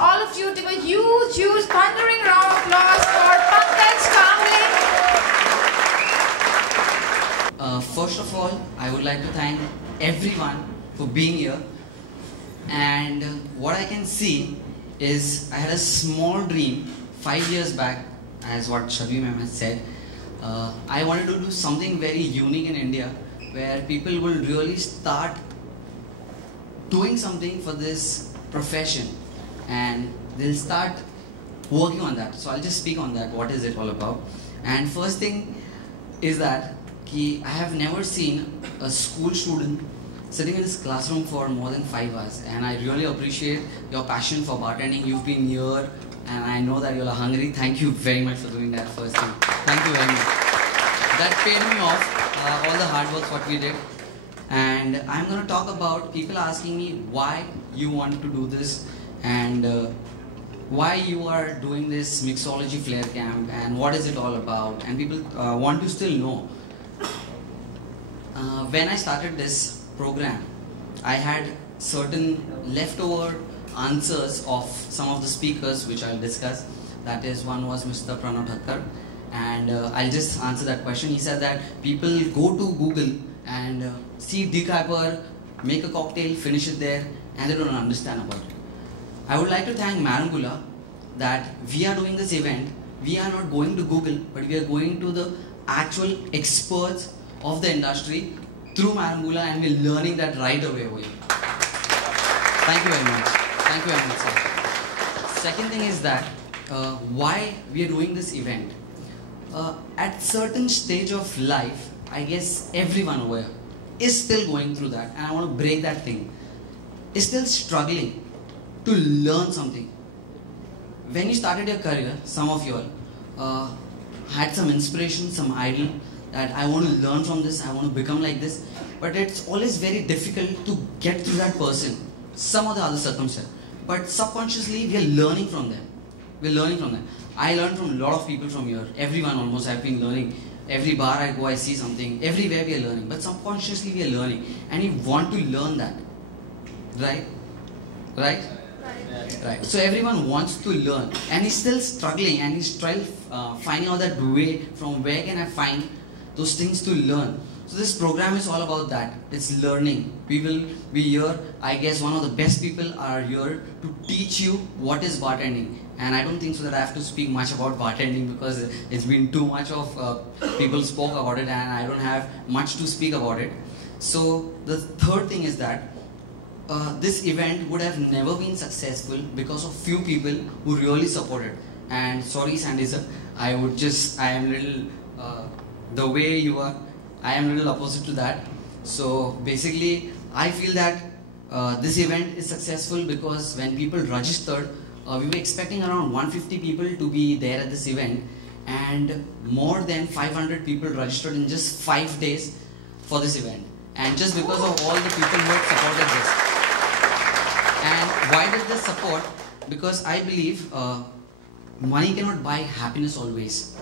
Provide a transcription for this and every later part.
all of you to a huge, huge thundering round of applause for Pankaj, Kamble. First of all, I would like to thank everyone for being here. And what I can see is I had a small dream 5 years back, as what Shavi ma'am has said. I wanted to do something very unique in India where people will really start doing something for this profession and they'll start working on that. So I'll just speak on that. What is it all about? And first thing is that I have never seen a school student sitting in this classroom for more than 5 hours, and I really appreciate your passion for bartending. You've been here and I know that you're hungry. Thank you very much for doing that first thing. Thank you very much. That paid me off, all the hard work what we did. And I'm going to talk about people asking me why you want to do this and why you are doing this mixology Flair camp and what is it all about, and people want to still know. When I started this program, I had certain leftover answers of some of the speakers which I'll discuss. That is, one was Mr. Pranav Thakkar, and I'll just answer that question. He said that people go to Google and see decapper, make a cocktail, finish it there, and they don't understand about it. I would like to thank Marangula that we are doing this event. We are not going to Google, but we are going to the actual experts of the industry through Marangula, and we're learning that right away over here. Thank you very much. Thank you very much, sir. Second thing is that why we are doing this event. At certain stage of life, I guess everyone over here is still going through that, and I want to break that thing. Is still struggling to learn something. When you started your career, some of you all had some inspiration, some idol that I want to learn from this, I want to become like this, but it's always very difficult to get through that person, some of the other circumstances. But subconsciously, we are learning from them. We're learning from them. I learned from a lot of people from here. Everyone almost have been learning. Every bar I go, I see something. Everywhere we are learning. But subconsciously, we are learning. And we want to learn that. Right? Right? Right. So everyone wants to learn. And he's still struggling. And he's trying finding out that way from where can I find those things to learn. So this program is all about that. It's learning. We will be here. I guess one of the best people are here to teach you what is bartending. And I don't think so that I have to speak much about bartending because it's been too much of people spoke about it and I don't have much to speak about it. So the third thing is that this event would have never been successful because of few people who really supported. And sorry Sandy sir, I am little, the way you are, I am a little opposite to that. So basically, I feel that this event is successful because when people registered, we were expecting around 150 people to be there at this event, and more than 500 people registered in just 5 days for this event. And just because of all the people who had supported this. And why did they support? Because I believe money cannot buy happiness always.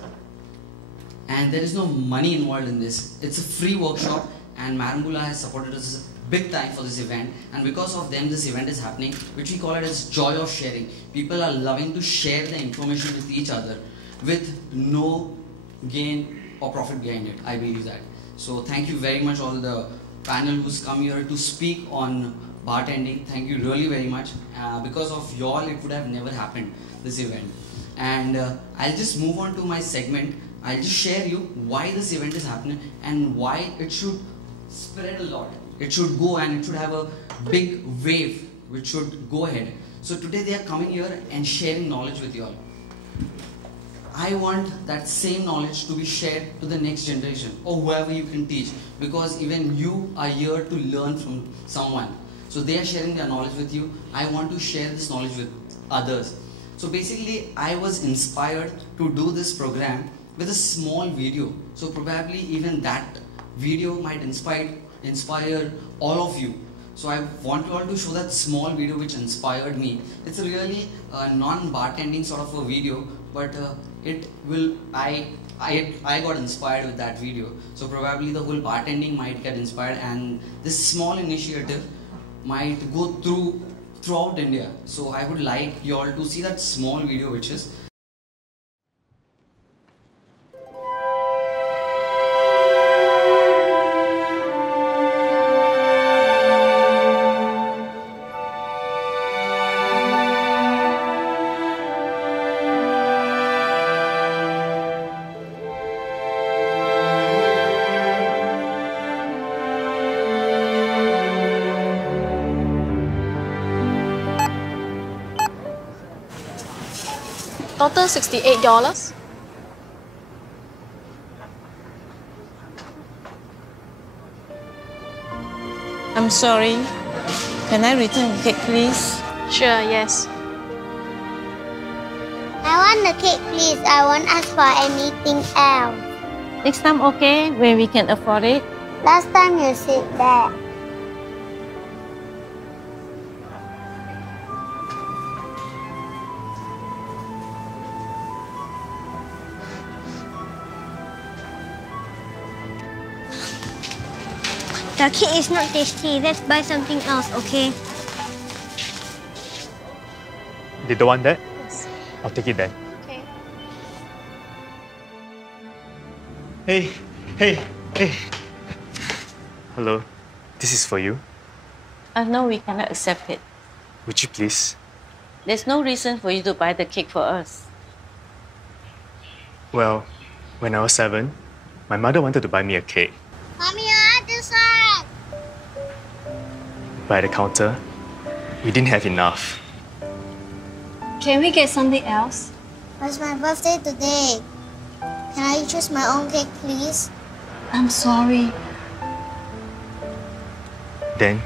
And there is no money involved in this. It's a free workshop, and Marangula has supported us big time for this event, and because of them this event is happening, which we call it as joy of sharing. People are loving to share the information with each other with no gain or profit behind it. I believe that. So thank you very much all the panel who's come here to speak on bartending. Thank you really very much. Because of y'all it would have never happened, this event. And I'll just move on to my segment. I'll just share you why this event is happening and why it should spread a lot. It should go and it should have a big wave which should go ahead. So today they are coming here and sharing knowledge with you all. I want that same knowledge to be shared to the next generation or whoever you can teach, because even you are here to learn from someone. So they are sharing their knowledge with you. I want to share this knowledge with others. So basically I was inspired to do this program with a small video. So probably even that video might inspire all of you. So I want you all to show that small video which inspired me. It's a really non-bartending sort of a video, but I got inspired with that video. So probably the whole bartending might get inspired, and this small initiative might go through throughout India. So I would like you all to see that small video which is Total $68. I'm sorry. Can I return the cake, please? Sure, yes. I want the cake, please. I won't ask for anything else. Next time, okay? When we can afford it? Last time you said that. The cake is not tasty. Let's buy something else, okay? They don't want that? Yes. I'll take it then. Okay. Hey. Hello, this is for you. No, we cannot accept it. Would you please? There's no reason for you to buy the cake for us. Well, when I was 7, my mother wanted to buy me a cake. Mommy, I want this one. But at the counter, we didn't have enough. Can we get something else? It's my birthday today. Can I choose my own cake, please? I'm sorry. Then,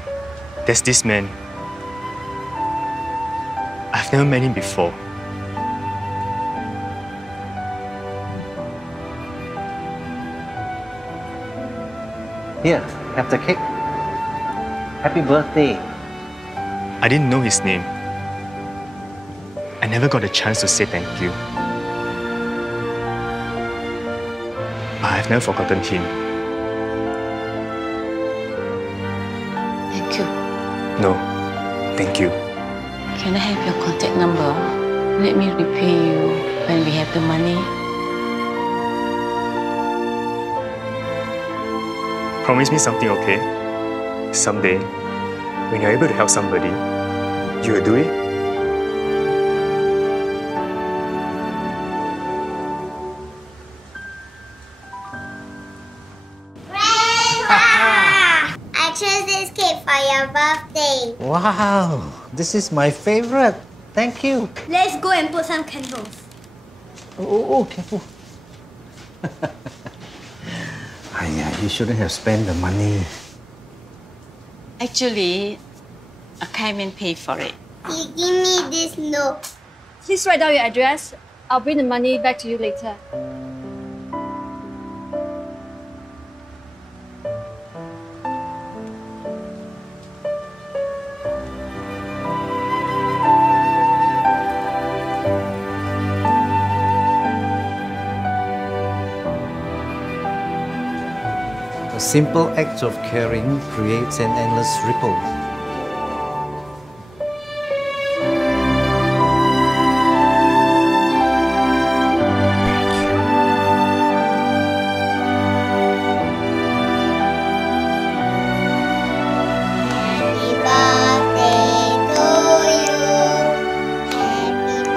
there's this man. I've never met him before. Here, have the cake. Happy birthday. I didn't know his name. I never got a chance to say thank you. But I've never forgotten him. Thank you. No, thank you. Can I have your contact number? Let me repay you when we have the money. Promise me something, okay? Someday, when you're able to help somebody, you will do it? Grandma! I chose this cake for your birthday. Wow, this is my favorite. Thank you. Let's go and put some candles. Oh, careful. You shouldn't have spent the money. Actually, I came and paid for it. You give me this note. Please write down your address. I'll bring the money back to you later. A simple act of caring creates an endless ripple. Happy birthday to you. Happy birthday.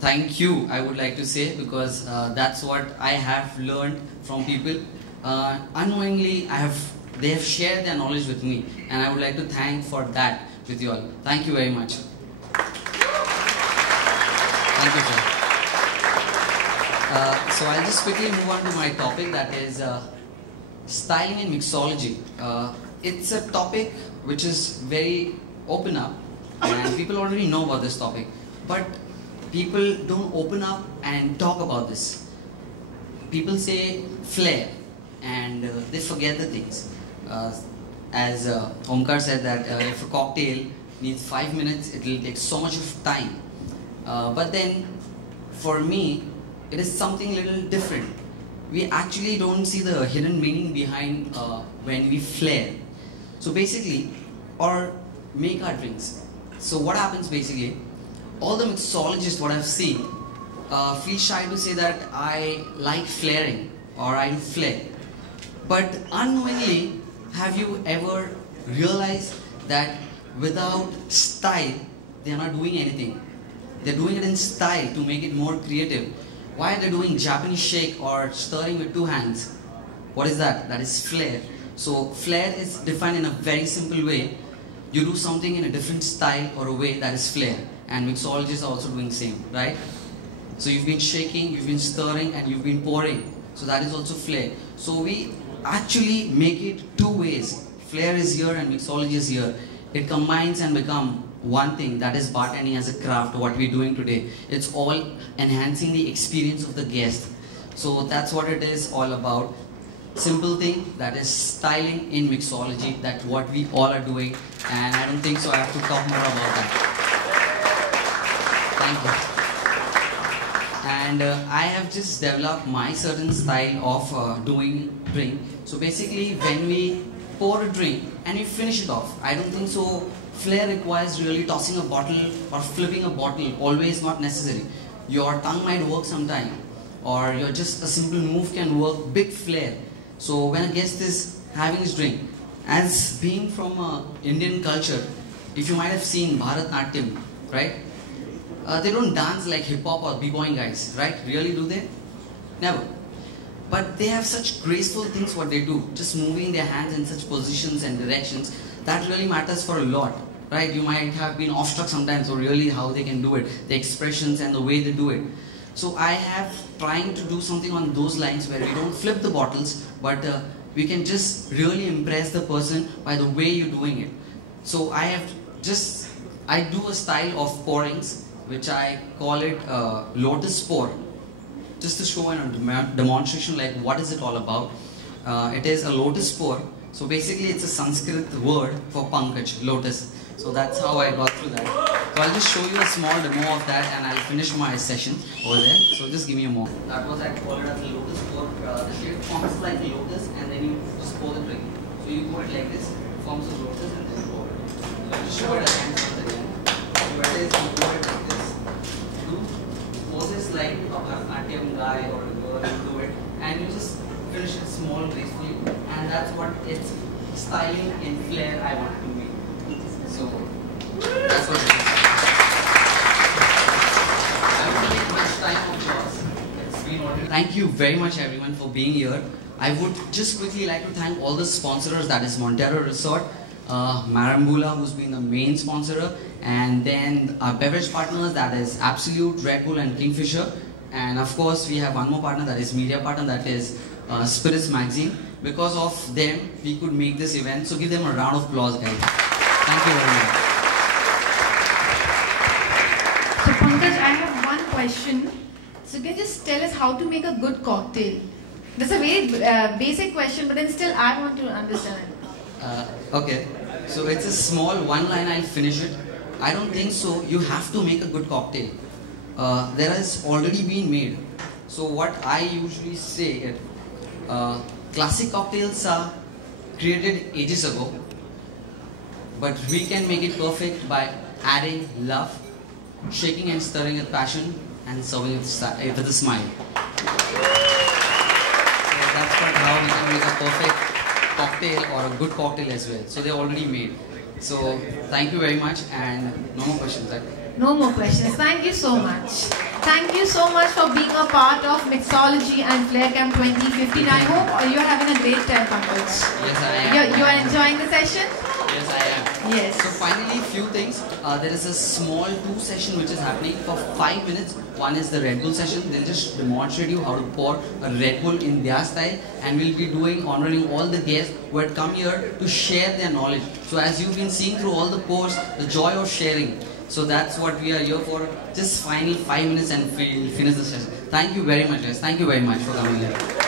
Thank you, I would like to say, because that's what I have learned from people. Unknowingly, they have shared their knowledge with me, and I would like to thank for that with you all. Thank you very much. Thank you, sir. So I'll just quickly move on to my topic, that is styling and mixology. It's a topic which is very open up, and people already know about this topic, but people don't open up and talk about this. People say flair, and they forget the things. As Omkar said that if a cocktail needs 5 minutes, it will take so much of time. But then, for me, it is something little different. We actually don't see the hidden meaning behind when we flare. So basically, or make our drinks. So what happens basically, all the mixologists what I've seen feel shy to say that I like flaring or I do flare. But unknowingly, have you ever realized that without style, they are not doing anything? They're doing it in style to make it more creative. Why are they doing Japanese shake or stirring with 2 hands? What is that? That is flair. So flair is defined in a very simple way. You do something in a different style or a way, that is flair. And mixologists are also doing the same, right? So you've been shaking, you've been stirring, and you've been pouring. So that is also flair. So we actually make it 2 ways. Flair is here and mixology is here. It combines and become one thing, that is bartending as a craft, what we're doing today. It's all enhancing the experience of the guest. So that's what it is all about. Simple thing, that is styling in mixology, that's what we all are doing, and I don't think so I have to talk more about that. Thank you. And I have just developed my certain style of doing drink. So basically when we pour a drink and we finish it off, I don't think so flair requires really tossing a bottle or flipping a bottle, always not necessary. Your tongue might work sometime, or your just a simple move can work, big flair. So when a guest is having his drink, as being from Indian culture, if you might have seen Bharatnatyam, right? They don't dance like hip hop or b-boying guys, right? Really, do they? Never. But they have such graceful things what they do, just moving their hands in such positions and directions, that really matters for a lot, right? You might have been awestruck sometimes, or really how they can do it, the expressions and the way they do it. So I have trying to do something on those lines where we don't flip the bottles, but we can just really impress the person by the way you're doing it. So I do a style of pourings, which I call it lotus pour, just to show a demonstration like what is it all about. It is a lotus pour. So basically it's a Sanskrit word for Pankaj, lotus. So that's how I got through that. So I'll just show you a small demo of that and I'll finish my session over there. So just give me a moment. That was, I call it as a lotus pour. The shape forms like a lotus and then you just pour the drink. So you pour it like this, forms a lotus and then you pour it. So I'll just show it again once again. So it is, you pour it like this. Do poses like a Bharatanatyam guy or a girl, you do it. And you just finish it small, gracefully. And that's what it's styling in flair I want to make. So that's what it is. I won't take much time of yours. It's been already. Thank you very much everyone for being here. I would just quickly like to thank all the sponsors, that is Montero Resort, Marambula, who's been the main sponsor, and then our beverage partners, that is Absolute, Red Bull and Kingfisher, and of course we have one more partner, that is media partner, that is Spirits Magazine. Because of them we could make this event, so give them a round of applause guys. Thank you very much. So Pankaj, I have one question. So can you just tell us how to make a good cocktail? That's a very basic question, but then still I want to understand. Okay, so it's a small one line, I'll finish it. I don't think so you have to make a good cocktail. There has already been made. So what I usually say is, classic cocktails are created ages ago, but we can make it perfect by adding love, shaking and stirring with passion, and serving with a smile. So that's how we can make a perfect cocktail or a good cocktail as well. So they're already made. So thank you very much, and no more questions. No more questions. Thank you so much. Thank you so much for being a part of Mixology and Flair Camp 2015. I hope you're having a great time, Pankaj. Yes, I am. You are enjoying the session? Yes, I am. Yes. So finally, few things. There is a small 2 session which is happening for 5 minutes. One is the Red Bull session. They'll just demonstrate you how to pour a Red Bull in their style, and we'll be honoring all the guests who had come here to share their knowledge. So as you've been seeing through all the pours, the joy of sharing. So that's what we are here for. Just final 5 minutes and we'll finish the session. Thank you very much guys. Thank you very much for coming here.